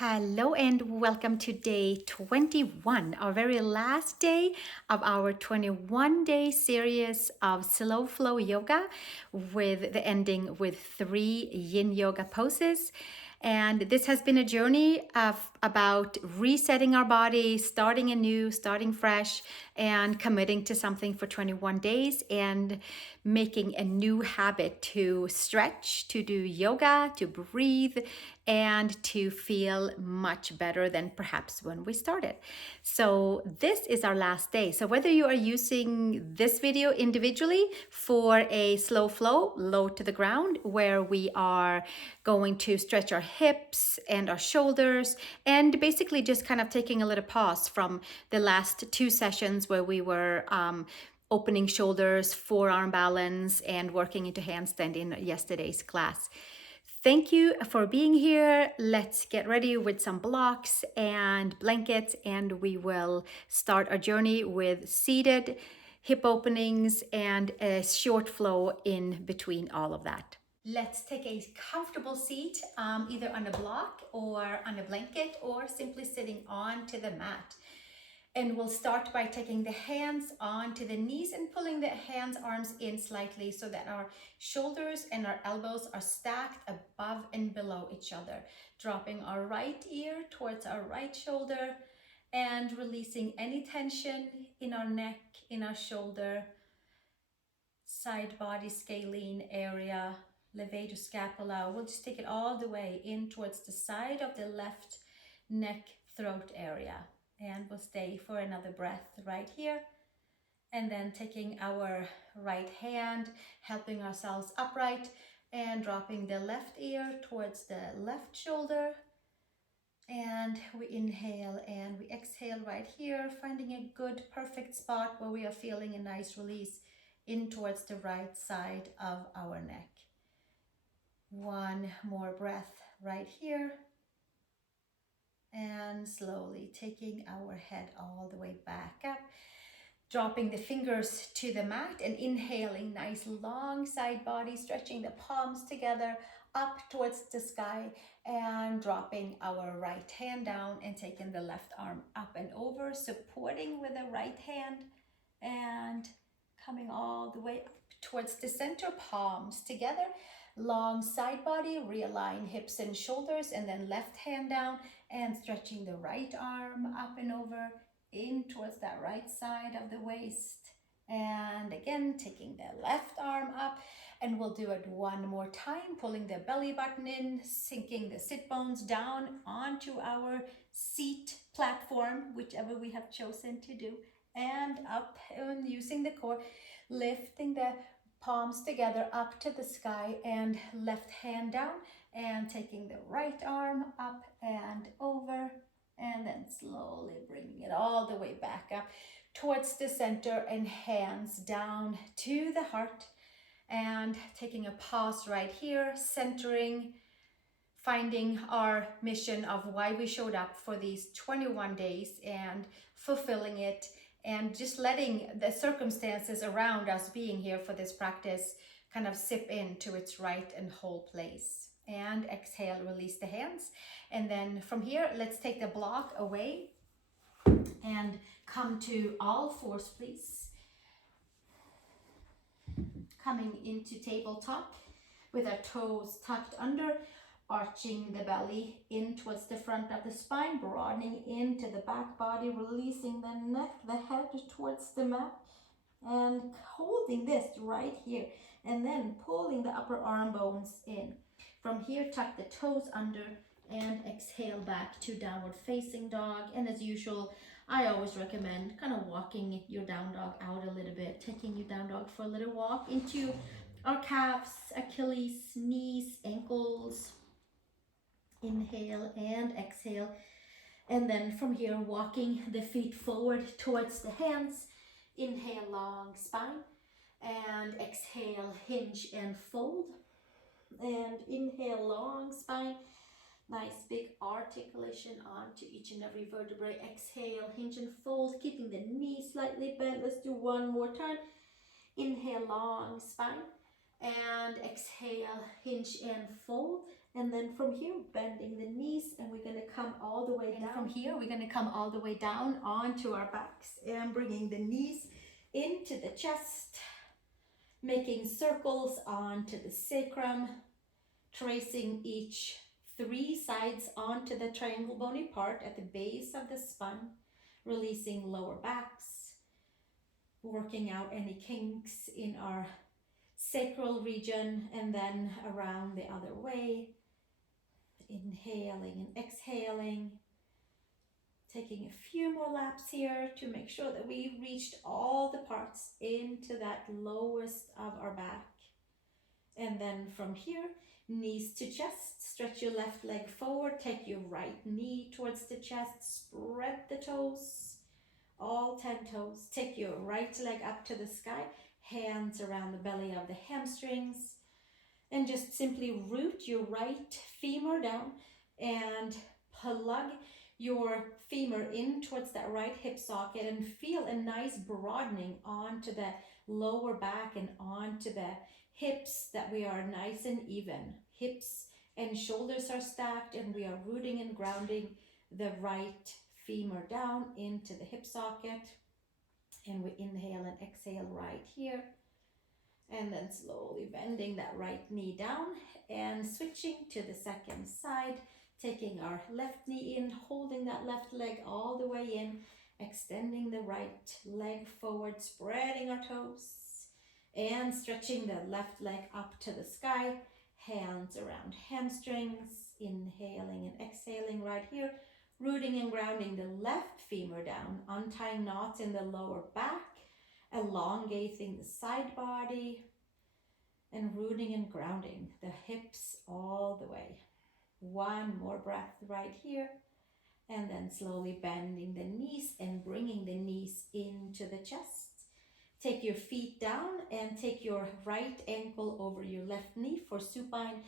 Hello and welcome to day 21, our very last day of our 21-day series of slow flow yoga with the ending with 3 Yin Yoga poses. And this has been a journey of about resetting our body, starting anew, starting fresh, and committing to something for 21 days and making a new habit to stretch, to do yoga, to breathe, and to feel much better than perhaps when we started. So this is our last day. So whether you are using this video individually for a slow flow, low to the ground, where we are going to stretch our hips and our shoulders, and basically just kind of taking a little pause from the last two sessions where we were opening shoulders, forearm balance, and working into handstand in yesterday's class. Thank you for being here. Let's get ready with some blocks and blankets, and we will start our journey with seated hip openings and a short flow in between all of that. Let's take a comfortable seat, either on a block or on a blanket or simply sitting onto the mat. And we'll start by taking the hands onto the knees and pulling the hands, arms in slightly so that our shoulders and our elbows are stacked above and below each other. Dropping our right ear towards our right shoulder and releasing any tension in our neck, in our shoulder, side body scalene area, levator scapula. We'll just take it all the way in towards the side of the left neck throat area. And we'll stay for another breath right here. And then taking our right hand, helping ourselves upright and dropping the left ear towards the left shoulder. And we inhale and we exhale right here, finding a good, perfect spot where we are feeling a nice release in towards the right side of our neck. One more breath right here. And slowly taking our head all the way back up, dropping the fingers to the mat and inhaling, nice long side body, stretching the palms together up towards the sky and dropping our right hand down and taking the left arm up and over, supporting with the right hand and coming all the way up towards the center, palms together, long side body, realign hips and shoulders, and then left hand down and stretching the right arm up and over in towards that right side of the waist. And again, taking the left arm up, and we'll do it one more time, pulling the belly button in, sinking the sit bones down onto our seat platform, whichever we have chosen to do, and up and using the core, lifting the palms together up to the sky and left hand down and taking the right arm up and over and then slowly bringing it all the way back up towards the center and hands down to the heart and taking a pause right here, centering, finding our mission of why we showed up for these 21 days and fulfilling it, and just letting the circumstances around us being here for this practice kind of sip into its right and whole place. And exhale, release the hands. And then from here, let's take the block away and come to all fours, please. Coming into tabletop with our toes tucked under, arching the belly in towards the front of the spine, broadening into the back body, releasing the neck, the head towards the mat, and holding this right here, and then pulling the upper arm bones in. From here, tuck the toes under and exhale back to downward facing dog. And as usual, I always recommend kind of walking your down dog out a little bit, taking your down dog for a little walk into our calves, Achilles, knees, ankles. Inhale and exhale. And then from here, walking the feet forward towards the hands. Inhale, long spine. And exhale, hinge and fold. And inhale, long spine. Nice big articulation onto each and every vertebrae. Exhale, hinge and fold, keeping the knees slightly bent. Let's do one more time. Inhale, long spine. And exhale, hinge and fold. And then from here, bending the knees, and we're going to come way down. And from here, we're going to come all the way down onto our backs and bringing the knees into the chest, making circles onto the sacrum, tracing each 3 sides onto the triangle bony part at the base of the spine, releasing lower backs, working out any kinks in our sacral region, and then around the other way, inhaling and exhaling, taking a few more laps here to make sure that we reached all the parts into that lowest of our back. And then from here, knees to chest, stretch your left leg forward, take your right knee towards the chest, spread the toes, all 10 toes. Take your right leg up to the sky, hands around the belly of the hamstrings, and just simply root your right femur down and plug your femur in towards that right hip socket and feel a nice broadening onto the lower back and onto the hips, that we are nice and even. Hips and shoulders are stacked, and we are rooting and grounding the right femur down into the hip socket. And we inhale and exhale right here. And then slowly bending that right knee down and switching to the second side, taking our left knee in, holding that left leg all the way in, extending the right leg forward, spreading our toes, and stretching the left leg up to the sky, hands around hamstrings, inhaling and exhaling right here, rooting and grounding the left femur down, untying knots in the lower back, elongating the side body, and rooting and grounding the hips all the way. One more breath right here, and then slowly bending the knees and bringing the knees into the chest. Take your feet down and take your right ankle over your left knee for supine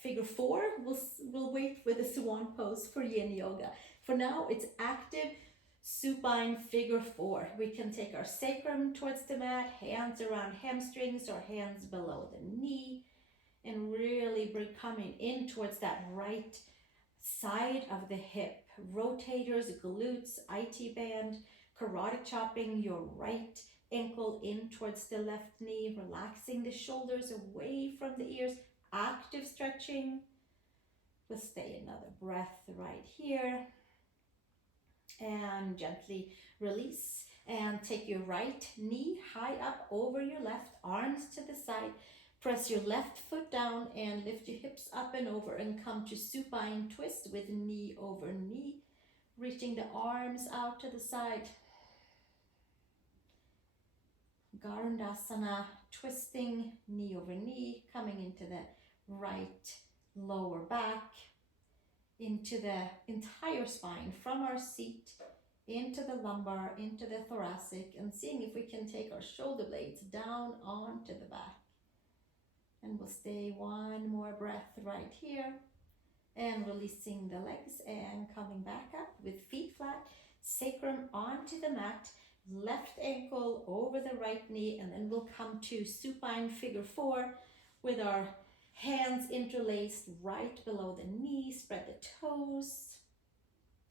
figure 4. We'll wait with the swan pose for Yin Yoga. For now, it's active supine figure 4. We can take our sacrum towards the mat, hands around hamstrings or hands below the knee, and really coming in towards that right side of the hip. Rotators, glutes, IT band, karate chopping your right ankle in towards the left knee, relaxing the shoulders away from the ears, active stretching. We'll stay another breath right here. And gently release and take your right knee high up over your left, arms to the side. Press your left foot down and lift your hips up and over and come to supine twist with knee over knee, reaching the arms out to the side. Garudasana, twisting knee over knee, coming into the right lower back, into the entire spine, from our seat into the lumbar, into the thoracic, and seeing if we can take our shoulder blades down onto the back. And we'll stay one more breath right here, and releasing the legs and coming back up with feet flat, sacrum onto the mat, left ankle over the right knee, and then we'll come to supine figure 4 with our hands interlaced right below the knee. Spread the toes,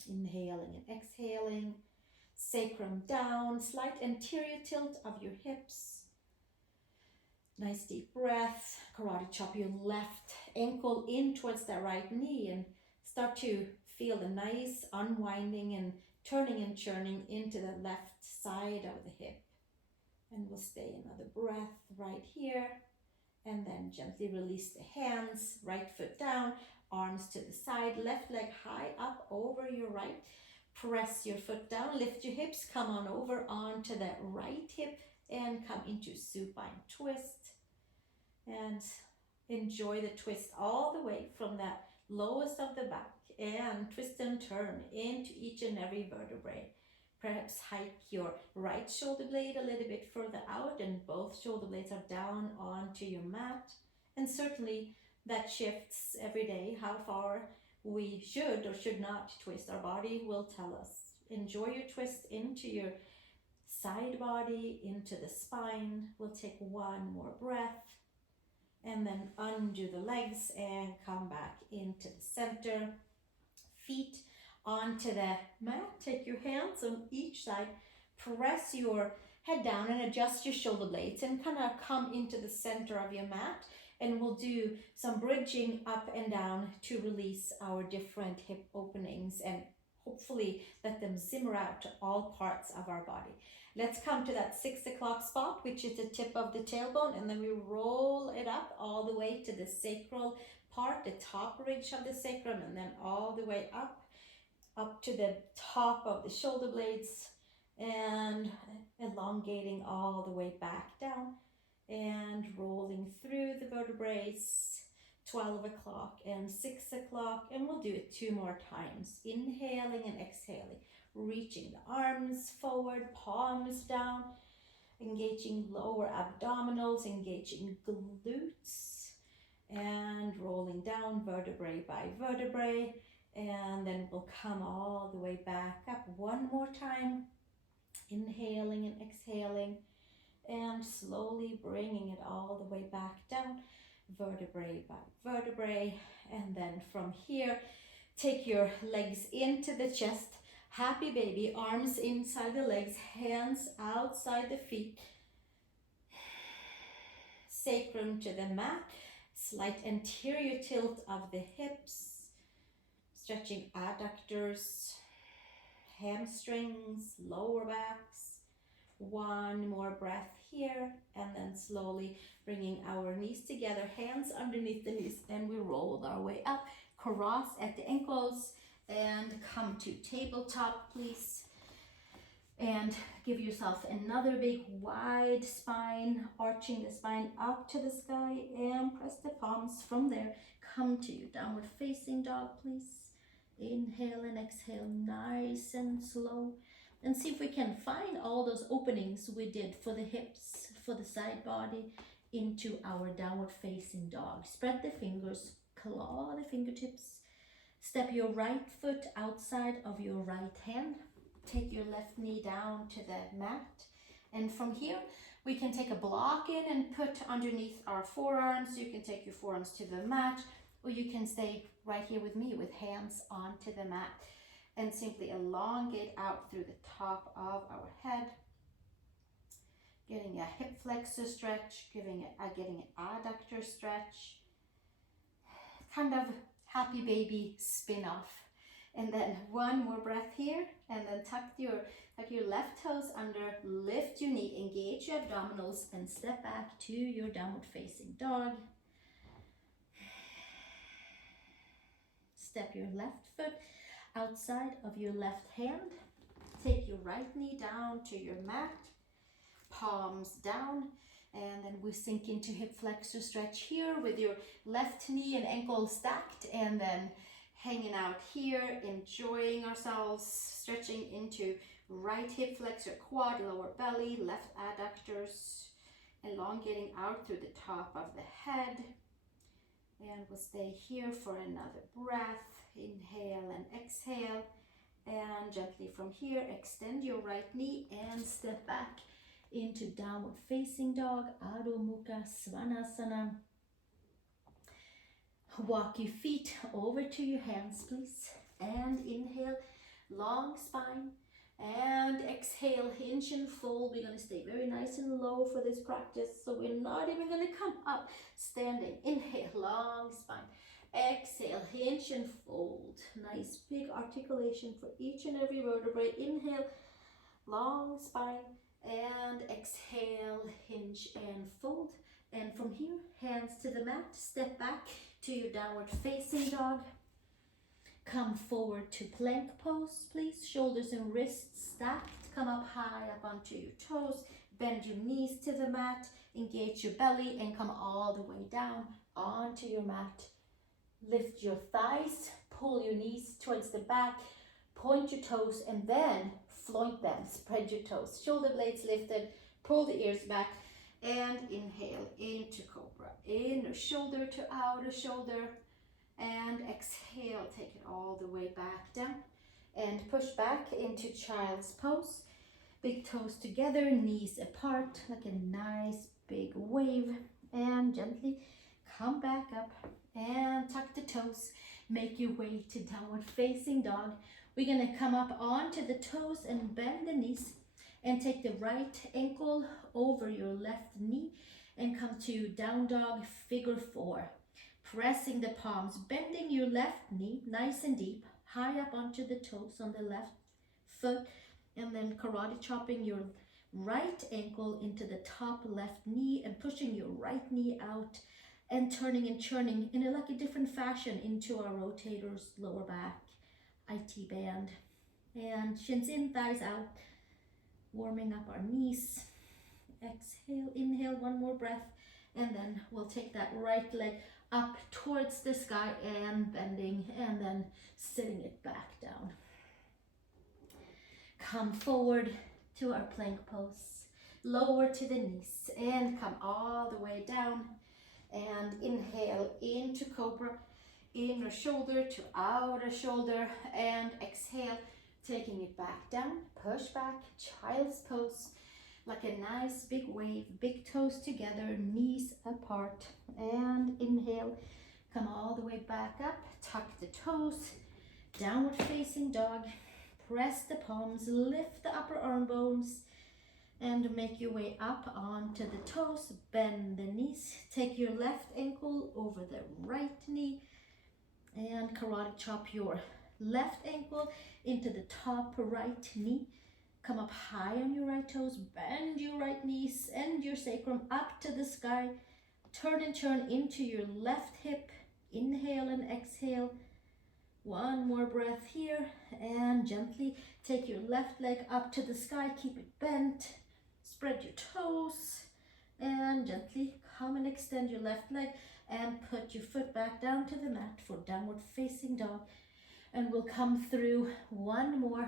inhaling and exhaling, sacrum down, slight anterior tilt of your hips. Nice deep breath. Karate chop your left ankle in towards that right knee and start to feel the nice unwinding and turning and churning into the left side of the hip. And we'll stay another breath right here. And then gently release the hands, right foot down, arms to the side, left leg high up over your right. Press your foot down, lift your hips, come on over onto that right hip and come into supine twist. And enjoy the twist all the way from that lowest of the back, and twist and turn into each and every vertebrae. Perhaps hike your right shoulder blade a little bit further out and both shoulder blades are down onto your mat. And certainly that shifts every day. How far we should or should not twist, our body will tell us. Enjoy your twist into your side body, into the spine. We'll take one more breath and then undo the legs and come back into the center. Feet onto the mat. Take your hands on each side, press your head down and adjust your shoulder blades and kind of come into the center of your mat. And we'll do some bridging up and down to release our different hip openings and hopefully let them simmer out to all parts of our body. Let's come to that 6 o'clock spot, which is the tip of the tailbone, and then we roll it up all the way to the sacral part, the top ridge of the sacrum, and then all the way up to the top of the shoulder blades and elongating all the way back down and rolling through the vertebrae. 12 o'clock and 6 o'clock, and we'll do it 2 more times. Inhaling and exhaling, reaching the arms forward, palms down, engaging lower abdominals, engaging glutes, and rolling down vertebrae by vertebrae. And then we'll come all the way back up 1 more time, inhaling and exhaling, and slowly bringing it all the way back down, vertebrae by vertebrae. And then from here, take your legs into the chest, happy baby, arms inside the legs, hands outside the feet, sacrum to the mat, slight anterior tilt of the hips, stretching adductors, hamstrings, lower backs. 1 more breath here, and then slowly bringing our knees together, hands underneath the knees, and we roll our way up, cross at the ankles, and come to tabletop, please. And give yourself another big wide spine, arching the spine up to the sky, and press the palms from there. Come to your downward facing dog, please. Inhale and exhale, nice and slow. And see if we can find all those openings we did for the hips, for the side body, into our downward facing dog. Spread the fingers, claw the fingertips. Step your right foot outside of your right hand. Take your left knee down to the mat. And from here, we can take a block in and put underneath our forearms. You can take your forearms to the mat, or you can stay right here with me with hands onto the mat. And simply elongate out through the top of our head, getting a hip flexor stretch, getting an adductor stretch, kind of happy baby spin off. And then 1 more breath here, and then tuck your left toes under, lift your knee, engage your abdominals, and step back to your downward facing dog. Step your left foot outside of your left hand. Take your right knee down to your mat, palms down, and then we sink into hip flexor stretch here with your left knee and ankle stacked, and then hanging out here, enjoying ourselves, stretching into right hip flexor, quad, lower belly, left adductors, elongating out through the top of the head. And we'll stay here for another breath. Inhale and exhale. And gently from here, extend your right knee and step back into downward facing dog, Adho Mukha Svanasana. Walk your feet over to your hands, please. And inhale, long spine. And exhale, hinge and fold. We're going to stay very nice and low for this practice. So we're not even going to come up standing. Inhale, long spine. Exhale, hinge and fold. Nice big articulation for each and every vertebrae. Inhale, long spine. And exhale, hinge and fold. And from here, hands to the mat. Step back to your downward facing dog. Come forward to plank pose, please. Shoulders and wrists stacked. Come up high up onto your toes. Bend your knees to the mat. Engage your belly and come all the way down onto your mat. Lift your thighs. Pull your knees towards the back. Point your toes and then floint them. Spread your toes. Shoulder blades lifted. Pull the ears back. And inhale into cobra. Inner shoulder to outer shoulder. And exhale, take it all the way back down. And push back into child's pose. Big toes together, knees apart, like a nice big wave. And gently come back up and tuck the toes. make your way to downward facing dog. We're gonna come up onto the toes and bend the knees and take the right ankle over your left knee and come to down dog figure 4. Pressing the palms, bending your left knee nice and deep, high up onto the toes on the left foot, and then karate chopping your right ankle into the top left knee and pushing your right knee out and turning and churning in like a different fashion into our rotators, lower back, IT band, and shins in, thighs out, warming up our knees. Exhale, inhale, one more breath, and then we'll take that right leg up towards the sky and bending, and then sitting it back down. Come forward to our plank pose, lower to the knees and come all the way down, and inhale into cobra, inner shoulder to outer shoulder, and exhale, taking it back down, push back, child's pose, like a nice big wave, big toes together, knees apart, and inhale, come all the way back up, tuck the toes, downward facing dog, press the palms, lift the upper arm bones, and make your way up onto the toes, bend the knees, take your left ankle over the right knee, and karate chop your left ankle into the top right knee. Come up high on your right toes, bend your right knees and your sacrum up to the sky. Turn and churn into your left hip. Inhale and exhale. One more breath here, and gently take your left leg up to the sky. Keep it bent. Spread your toes and gently come and extend your left leg and put your foot back down to the mat for downward facing dog. And we'll come through one more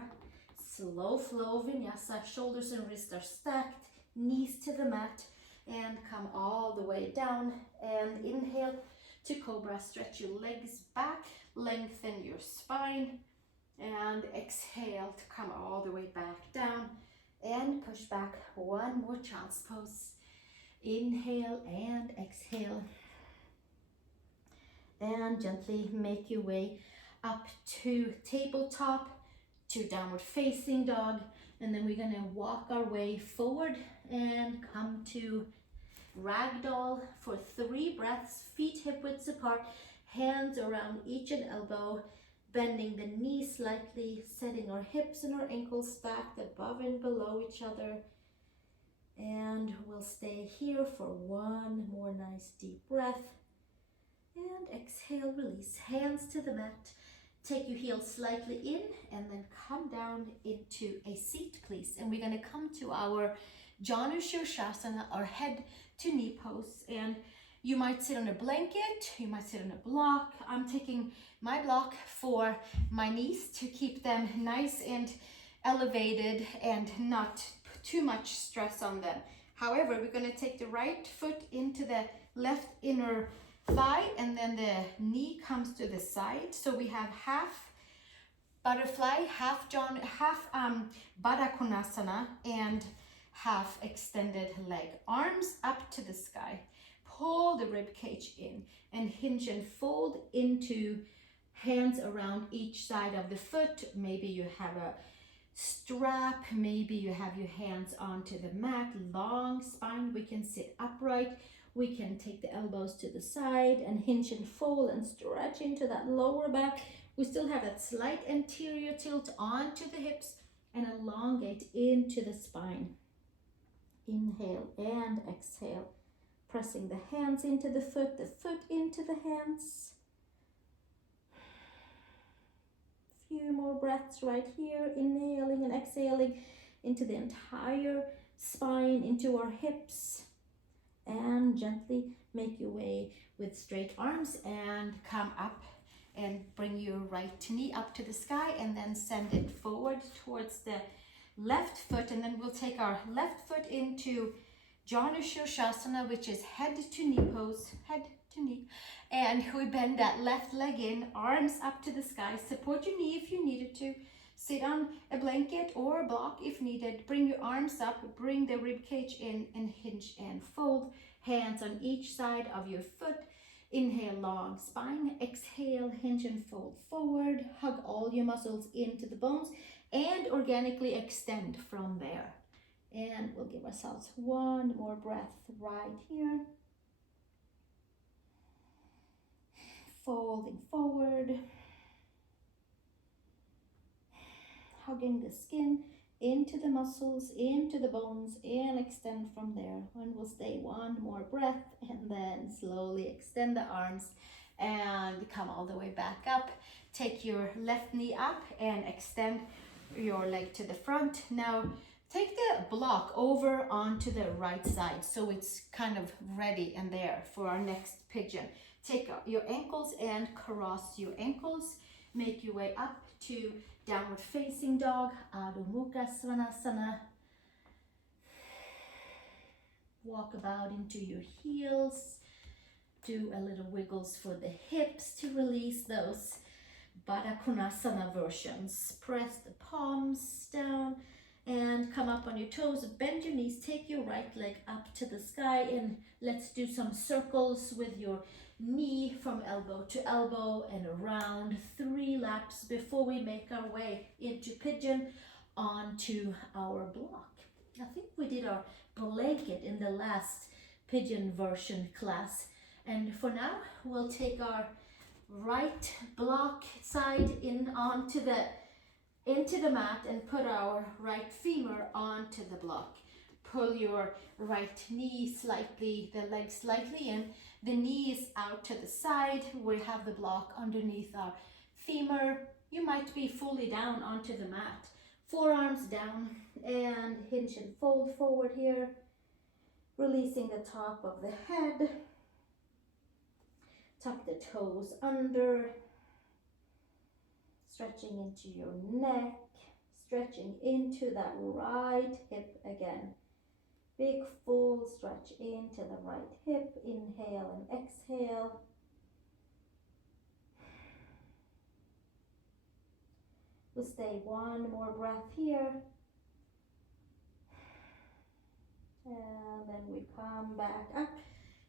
slow flow vinyasa. Shoulders and wrists are stacked, knees to the mat, and come all the way down. And inhale to cobra, stretch your legs back, lengthen your spine, and exhale to come all the way back down and push back. One more child's pose. Inhale and exhale, and gently make your way up to tabletop, to downward facing dog, and then we're gonna walk our way forward and come to ragdoll for 3 breaths, feet hip widths apart, hands around each and elbow, bending the knees slightly, setting our hips and our ankles stacked above and below each other. And we'll stay here for one more nice deep breath. And exhale, release, hands to the mat. Take your heels slightly in and then come down into a seat, please. And we're gonna come to our Janu Shirshasana, our head to knee pose. And you might sit on a blanket, you might sit on a block. I'm taking my block for my knees to keep them nice and elevated and not too much stress on them. However, we're going to take the right foot into the left inner thigh, and then the knee comes to the side. So we have half butterfly, half Baddha Konasana, and half extended leg. Arms up to the sky. Pull the rib cage in and hinge and fold into hands around each side of the foot. Maybe you have a strap, maybe you have your hands onto the mat, long spine. We can sit upright. We can take the elbows to the side and hinge and fold and stretch into that lower back. We still have that slight anterior tilt onto the hips and elongate into the spine. Inhale and exhale. Pressing the hands into the foot into the hands. Few more breaths right here, inhaling and exhaling into the entire spine, into our hips, and gently make your way with straight arms and come up and bring your right knee up to the sky, and then send it forward towards the left foot, and then we'll take our left foot into Janu Shirshasana, which is head to knee pose, head to knee, and we bend that left leg in, arms up to the sky. Support your knee if you needed to. Sit on a blanket or a block if needed. Bring your arms up, bring the rib cage in, and hinge and fold. Hands on each side of your foot. Inhale, long spine. Exhale, hinge and fold forward. Hug all your muscles into the bones and organically extend from there. And we'll give ourselves one more breath right here. Folding forward. Hugging the skin into the muscles, into the bones, and extend from there. And we'll stay one more breath, and then slowly extend the arms and come all the way back up. Take your left knee up and extend your leg to the front. Now take the block over onto the right side so it's kind of ready and there for our next pigeon. Take your ankles and cross your ankles. Make your way up to downward facing dog, Adho Mukha Svanasana. Walk about into your heels. Do a little wiggles for the hips to release those Baddha Konasana versions. Press the palms down and come up on your toes. Bend your knees, take your right leg up to the sky, and let's do some circles with your knee from elbow to elbow and around 3 laps before we make our way into pigeon onto our block. I think we did our blanket in the last pigeon version class, and for now we'll take our right block side into the mat and put our right femur onto the block. Pull your right knee slightly, the leg slightly in, the knees out to the side. We have the block underneath our femur. You might be fully down onto the mat. Forearms down and hinge and fold forward here. Releasing the top of the head. Tuck the toes under. Stretching into your neck. Stretching into that right hip again. Big full stretch into the right hip. Inhale and exhale. We'll stay one more breath here. And then we come back up.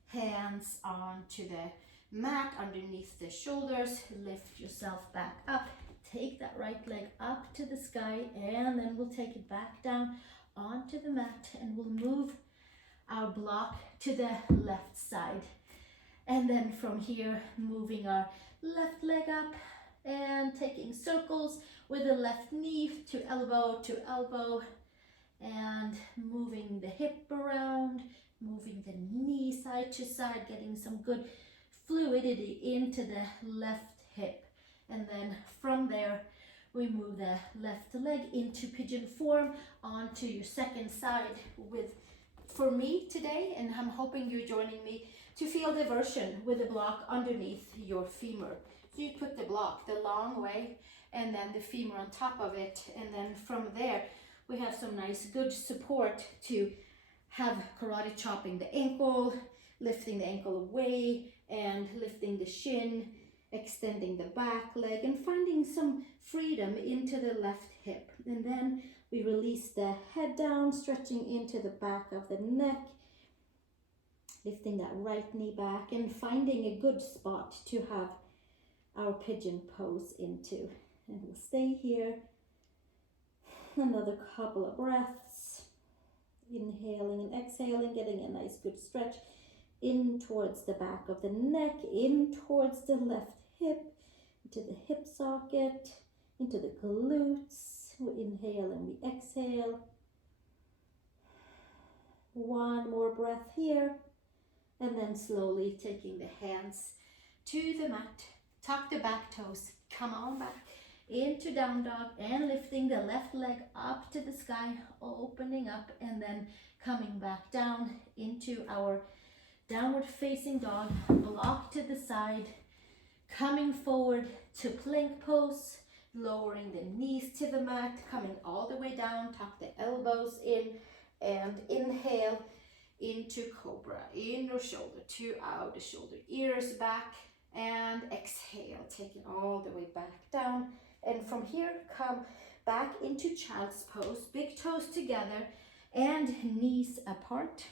Hands onto the mat underneath the shoulders. Lift yourself back up. Take that right leg up to the sky, and then we'll take it back down onto the mat, and we'll move our block to the left side. And then from here, moving our left leg up and taking circles with the left knee to elbow, and moving the hip around, moving the knee side to side, getting some good fluidity into the left hip. And then from there, we move the left leg into pigeon form onto your second side for me today, and I'm hoping you're joining me to feel the version with the block underneath your femur. So you put the block the long way and then the femur on top of it, and then from there we have some nice good support to have karate chopping the ankle, lifting the ankle away and lifting the shin, extending the back leg and finding some freedom into the left hip. And then we release the head down, stretching into the back of the neck, lifting that right knee back and finding a good spot to have our pigeon pose into. And we'll stay here another couple of breaths, inhaling and exhaling, getting a nice good stretch in towards the back of the neck, in towards the left hip, into the hip socket, into the glutes. We inhale and we exhale. One more breath here, and then slowly taking the hands to the mat, tuck the back toes, come on back into down dog and lifting the left leg up to the sky, opening up, and then coming back down into our downward facing dog, block to the side, coming forward to plank pose, lowering the knees to the mat, coming all the way down, tuck the elbows in, and inhale into cobra, inner shoulder to outer shoulder, ears back, and exhale, taking all the way back down. And from here, come back into child's pose, big toes together and knees apart.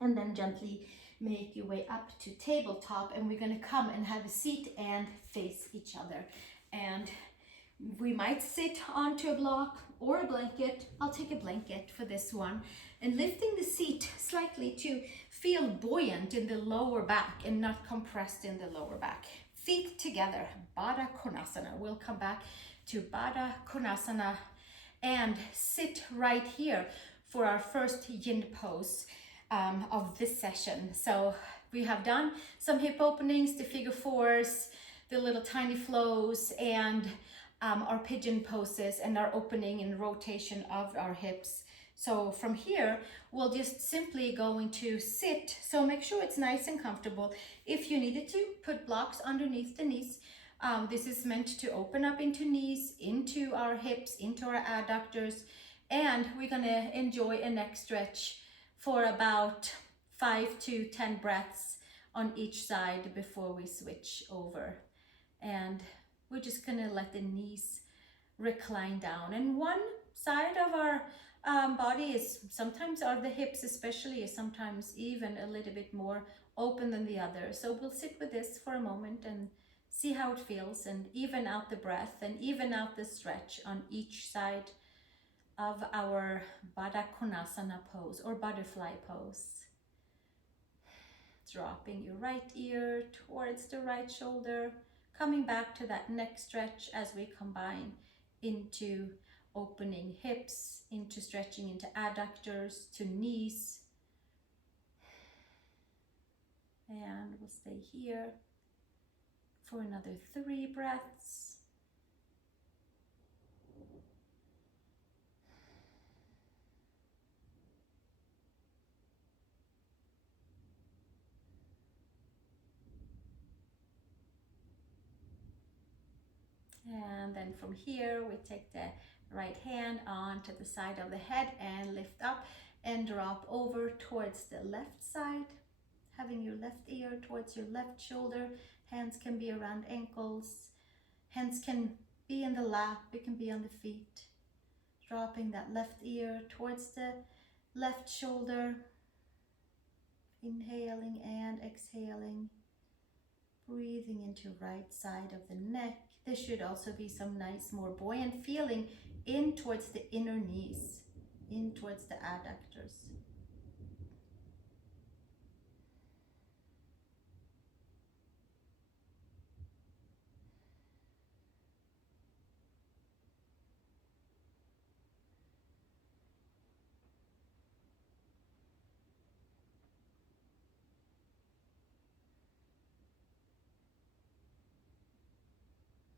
And then gently make your way up to tabletop, and we're gonna come and have a seat and face each other. And we might sit onto a block or a blanket. I'll take a blanket for this one. And lifting the seat slightly to feel buoyant in the lower back and not compressed in the lower back. Feet together, Baddha Konasana. We'll come back to Baddha Konasana and sit right here for our first yin pose of this session. So we have done some hip openings, the figure fours, the little tiny flows, and our pigeon poses and our opening and rotation of our hips. So from here, we'll just simply going to sit. So make sure it's nice and comfortable. If you needed to, put blocks underneath the knees. This is meant to open up into knees, into our hips, into our adductors. And we're gonna enjoy a neck stretch for about 5 to 10 breaths on each side before we switch over. And we're just gonna let the knees recline down. And one side of our body is sometimes, or the hips especially, is sometimes even a little bit more open than the other. So we'll sit with this for a moment and see how it feels, and even out the breath and even out the stretch on each side of our Baddha Konasana pose or butterfly pose. Dropping your right ear towards the right shoulder, coming back to that neck stretch as we combine into opening hips, into stretching into adductors, to knees. And we'll stay here for another 3 breaths. And then from here, we take the right hand onto the side of the head and lift up and drop over towards the left side, having your left ear towards your left shoulder. Hands can be around ankles. Hands can be in the lap, it can be on the feet. Dropping that left ear towards the left shoulder. Inhaling and exhaling. Breathing into right side of the neck. There should also be some nice, more buoyant feeling in towards the inner knees, in towards the adductors.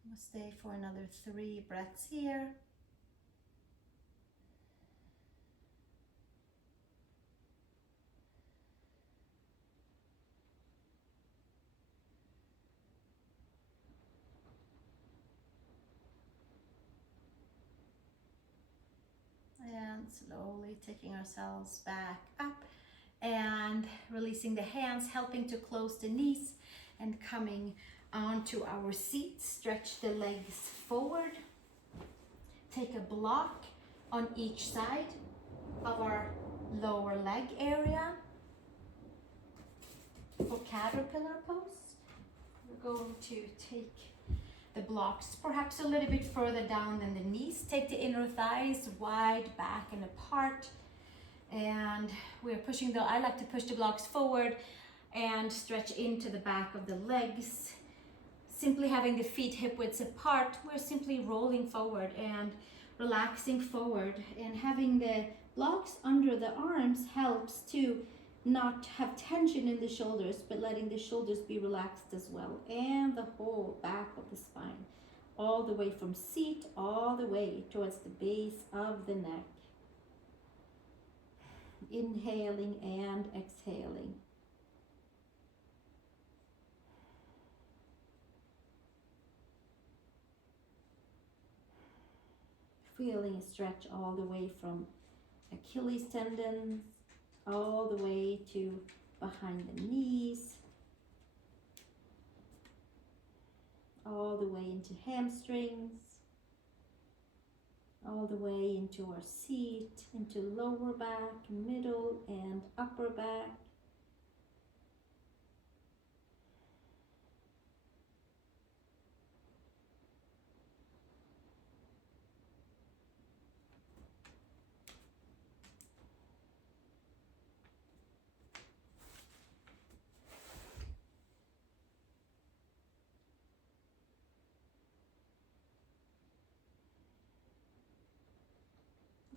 We'll stay for another 3 breaths here. And slowly taking ourselves back up and releasing the hands, helping to close the knees and coming onto our seat. Stretch the legs forward. Take a block on each side of our lower leg area for caterpillar pose. We're going to take the blocks perhaps a little bit further down than the knees. Take the inner thighs wide back and apart. And we're pushing I like to push the blocks forward and stretch into the back of the legs. Simply having the feet hip widths apart, we're simply rolling forward and relaxing forward, and having the blocks under the arms helps to not have tension in the shoulders, but letting the shoulders be relaxed as well, and the whole back of the spine, all the way from seat, all the way towards the base of the neck. Inhaling and exhaling. Feeling a stretch all the way from Achilles tendons, all the way to behind the knees, all the way into hamstrings, all the way into our seat, into lower back, middle and upper back.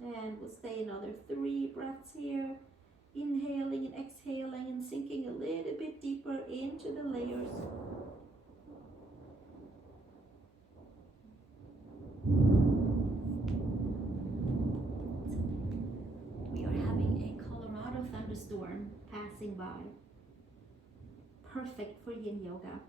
And we'll stay another 3 breaths here. Inhaling and exhaling and sinking a little bit deeper into the layers. We are having a Colorado thunderstorm passing by. Perfect for Yin Yoga.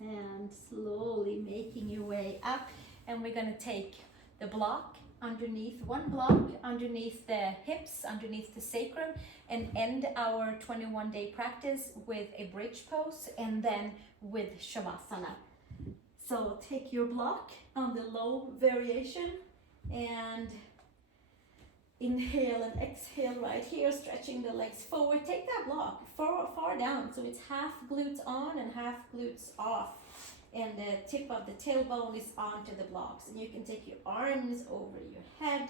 And slowly making your way up. And we're going to take the block underneath, one block underneath the hips, underneath the sacrum, and end our 21-day practice with a bridge pose and then with Shavasana. So take your block on the low variation and inhale and exhale right here, stretching the legs forward. Take that block far down so it's half glutes on and half glutes off. And the tip of the tailbone is onto the blocks. And you can take your arms over your head.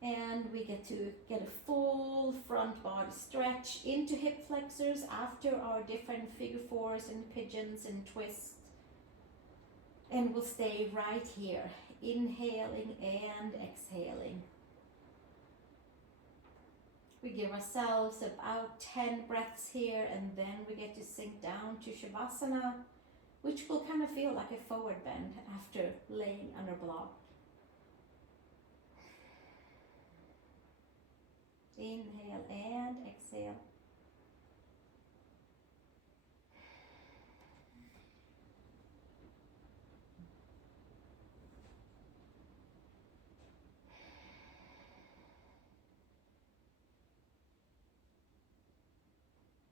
And we get to get a full front body stretch into hip flexors after our different figure fours and pigeons and twists. And we'll stay right here, inhaling and exhaling. We give ourselves about 10 breaths here, and then we get to sink down to Shavasana, which will kind of feel like a forward bend after laying on a block. Inhale and exhale.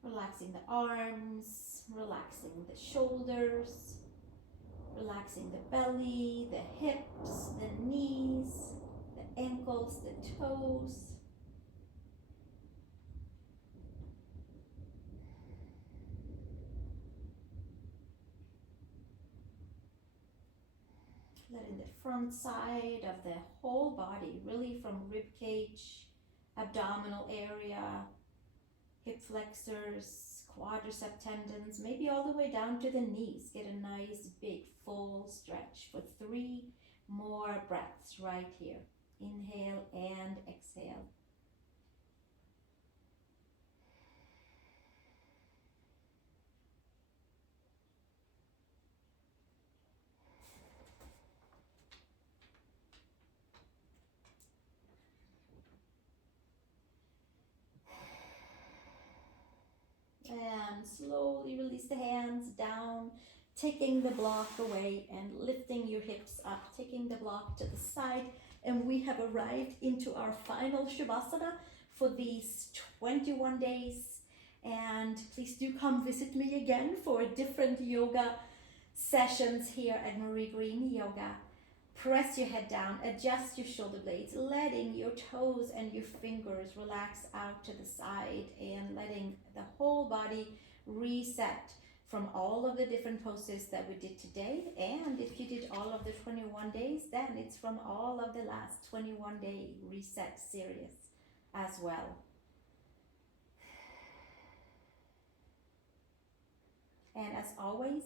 Relaxing the arms, relaxing the shoulders, relaxing the belly, the hips, the knees, the ankles, the toes. Letting the front side of the whole body, really from rib cage, abdominal area, hip flexors, quadricep tendons, maybe all the way down to the knees. Get a nice big full stretch for 3 more breaths right here. Inhale and exhale. And slowly release the hands down, taking the block away and lifting your hips up, taking the block to the side. And we have arrived into our final Shavasana for these 21 days. And please do come visit me again for different yoga sessions here at Marie Green Yoga. Press your head down, adjust your shoulder blades, letting your toes and your fingers relax out to the side and letting the whole body reset from all of the different poses that we did today. And if you did all of the 21 days, then it's from all of the last 21-day reset series as well. And as always,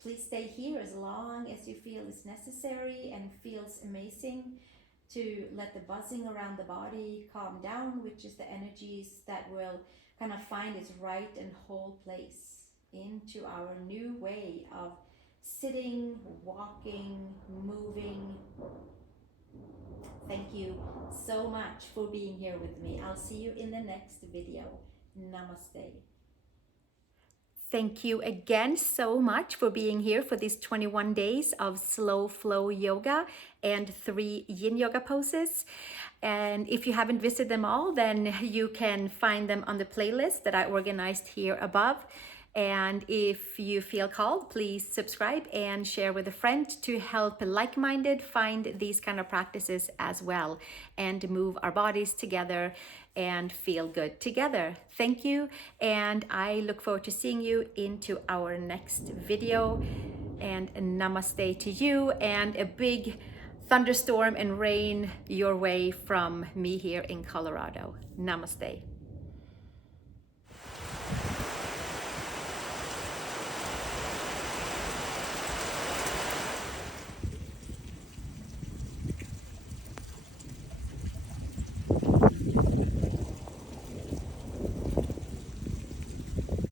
please stay here as long as you feel is necessary and feels amazing to let the buzzing around the body calm down, which is the energies that will kind of find its right and whole place into our new way of sitting, walking, moving. Thank you so much for being here with me. I'll see you in the next video. Namaste. Thank you again so much for being here for these 21 days of slow flow yoga and 3 yin yoga poses. And if you haven't visited them all, then you can find them on the playlist that I organized here above. And if you feel called, please subscribe and share with a friend to help like-minded find these kind of practices as well and move our bodies together and feel good together. Thank you, and I look forward to seeing you into our next video. And namaste to you, and a big thunderstorm and rain your way from me here in Colorado. Namaste.